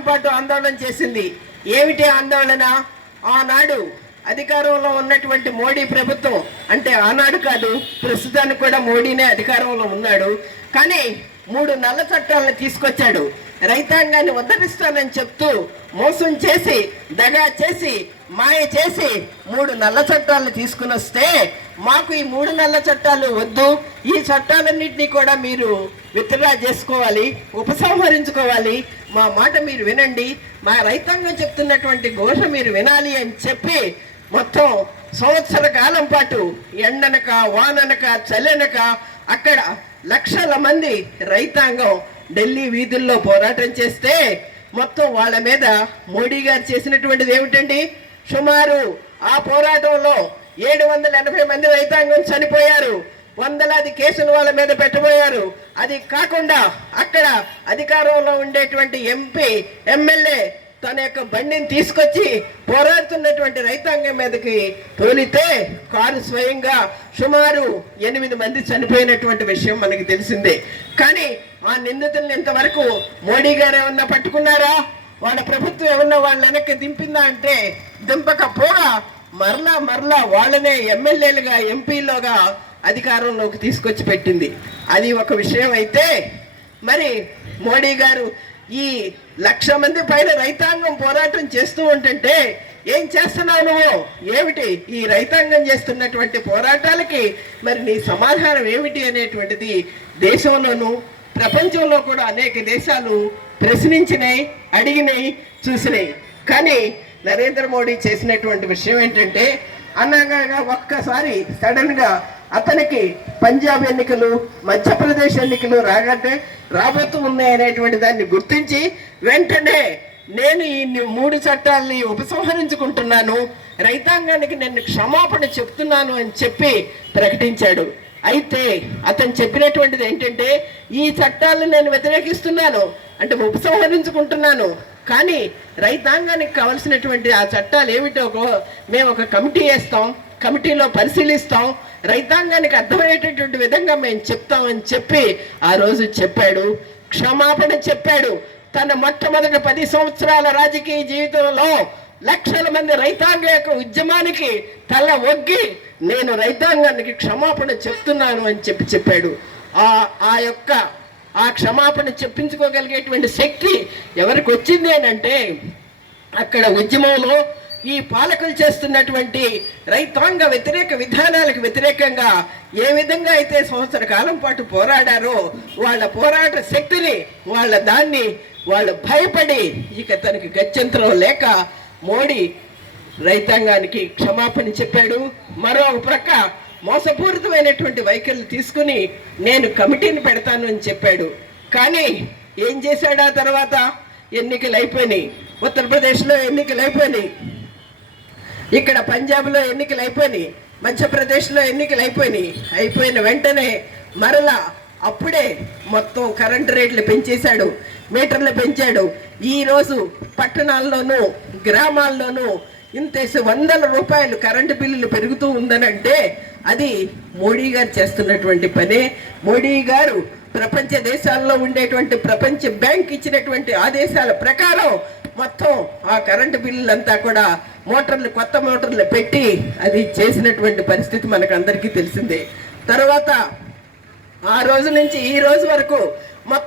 పాటు ఆందోళన చేసింది. ఏమిటి ఆందోళన? ఆనాడు అధికారంలో ఉన్నటువంటి మోడీ ప్రభుత్వం, అంటే ఆనాడు కాదు ప్రస్తుతానికి కూడా మోడీనే అధికారంలో ఉన్నాడు, కానీ 3 నల్ల చట్టాలను తీసుకొచ్చాడు. రైతాంగాన్ని ఉద్ధరిస్తానని చెప్తూ మోసం చేసి, దగా చేసి, మాయ చేసి 3 నల్ల చట్టాలను తీసుకుని వస్తే, మాకు ఈ 3 నల్ల చట్టాలు వద్దు, ఈ చట్టాలన్నింటినీ కూడా మీరు విత్డ్రా చేసుకోవాలి, ఉపసంహరించుకోవాలి, మా మాట మీరు వినండి, మా రైతాంగం చెప్తున్నటువంటి ఘోష మీరు వినాలి అని చెప్పి మొత్తం సంవత్సర కాలం పాటు ఎండనక వాననక చల్లనక అక్కడ లక్షల మంది రైతాంగం ఢిల్లీ వీధుల్లో పోరాటం చేస్తే మొత్తం వాళ్ళ మీద మోడీ గారు చేసినటువంటిది ఏమిటండి? సుమారు ఆ పోరాటంలో 780 మంది రైతాంగం చనిపోయారు. వందలాది కేసులు వాళ్ళ మీద పెట్టబోయారు. అది కాకుండా అక్కడ అధికారంలో ఉండేటువంటి ఎంపీ, ఎమ్మెల్యే తన యొక్క బండిని తీసుకొచ్చి పోరాడుతున్నటువంటి రైతాంగం మీదకి తోలితే కారు స్వయంగా సుమారు 8 మంది చనిపోయినటువంటి విషయం మనకి తెలిసిందే. కానీ ఆ నిందితులను ఇంతవరకు మోడీ గారు ఏమన్నా పట్టుకున్నారా? వాళ్ళ ప్రభుత్వం ఏమన్నా వాళ్ళ వెనక్కి దింపిందా అంటే దింపకపోగా మరలా వాళ్ళనే ఎమ్మెల్యేలుగా, ఎంపీలుగా అధికారంలోకి తీసుకొచ్చి పెట్టింది. అది ఒక విషయం అయితే, మరి మోడీ గారు ఈ 1,00,000 మంది పైన రైతాంగం పోరాటం చేస్తూ ఉంటుంటే ఏం చేస్తున్నావు నువ్వు? ఏమిటి ఈ రైతాంగం చేస్తున్నటువంటి పోరాటాలకి మరి నీ సమాధానం ఏమిటి అనేటువంటిది దేశంలోనూ ప్రపంచంలో కూడా అనేక దేశాలు ప్రశ్నించినాయి, అడిగినాయి, చూసినాయి. కానీ నరేంద్ర మోడీ చేసినటువంటి విషయం ఏంటంటే, అనగా ఒక్కసారి సడన్గా అతనికి పంజాబ్ ఎన్నికలు, మధ్యప్రదేశ్ ఎన్నికలు రాబోతూ ఉన్నాయి అనేటువంటి దాన్ని గుర్తించి వెంటనే నేను ఈ 3 చట్టాలని ఉపసంహరించుకుంటున్నాను, రైతాంగానికి నేను క్షమాపణ చెప్తున్నాను అని చెప్పి ప్రకటించాడు. అయితే అతను చెప్పినటువంటిది ఏంటంటే, ఈ చట్టాలను నేను వ్యతిరేకిస్తున్నాను అంటే ఉపసంహరించుకుంటున్నాను, కానీ రైతాంగానికి కావలసినటువంటి ఆ చట్టాలు ఏమిటో మేము ఒక కమిటీ వేస్తాం, కమిటీలో పరిశీలిస్తాం, రైతాంగానికి అర్థమయ్యేటటువంటి విధంగా మేము చెప్తామని చెప్పి ఆ రోజు చెప్పాడు. క్షమాపణ చెప్పాడు. తన మొట్టమొదటి 10 సంవత్సరాల రాజకీయ జీవితంలో లక్షల మంది రైతాంగ యొక్క ఉద్యమానికి తల ఒగ్గి నేను రైతాంగానికి క్షమాపణ చెప్తున్నాను అని చెప్పాడు. ఆ క్షమాపణ చెప్పించుకోగలిగేటువంటి శక్తి ఎవరికి వచ్చింది అని అంటే, అక్కడ ఉద్యమంలో ఈ పాలకులు చేస్తున్నటువంటి రైతాంగ వ్యతిరేక విధానాలకు వ్యతిరేకంగా ఏ విధంగా అయితే సంవత్సర కాలం పాటు పోరాడారో వాళ్ళ పోరాట శక్తిని, వాళ్ళు భయపడి ఇక తనకి గత్యంతరం లేక మోడీ రైతాంగానికి క్షమాపణ చెప్పాడు. మరో ప్రక్క మోసపూరితమైనటువంటి వైఖరులు తీసుకుని నేను కమిటీని పెడతాను అని చెప్పాడు. కానీ ఏం చేశాడు? ఆ తర్వాత ఎన్నికలు అయిపోయినాయి, ఉత్తరప్రదేశ్లో ఎన్నికలు అయిపోయినాయి, ఇక్కడ పంజాబ్లో ఎన్నికలు అయిపోయినాయి, మధ్యప్రదేశ్లో ఎన్నికలు అయిపోయిన వెంటనే మరలా అప్పుడే మొత్తం కరెంటు రేట్లు పెంచేశాడు, మీటర్లు పెంచాడు. ఈరోజు పట్టణాల్లోనూ గ్రామాల్లోనూ ఇంతేసి 100 రూపాయలు కరెంటు బిల్లులు పెరుగుతూ ఉందనంటే అది మోడీ గారు చేస్తున్నటువంటి పనే. మోడీ గారు ప్రపంచ దేశాల్లో ఉండేటువంటి ప్రపంచ బ్యాంక్ ఇచ్చినటువంటి ఆదేశాల ప్రకారం మొత్తం ఆ కరెంటు బిల్లులంతా కూడా కొత్త మోటార్లు పెట్టి అది చేసినటువంటి పరిస్థితి మనకు అందరికీ తెలిసిందే. తర్వాత ఆ రోజు నుంచి ఈ రోజు వరకు మొత్తం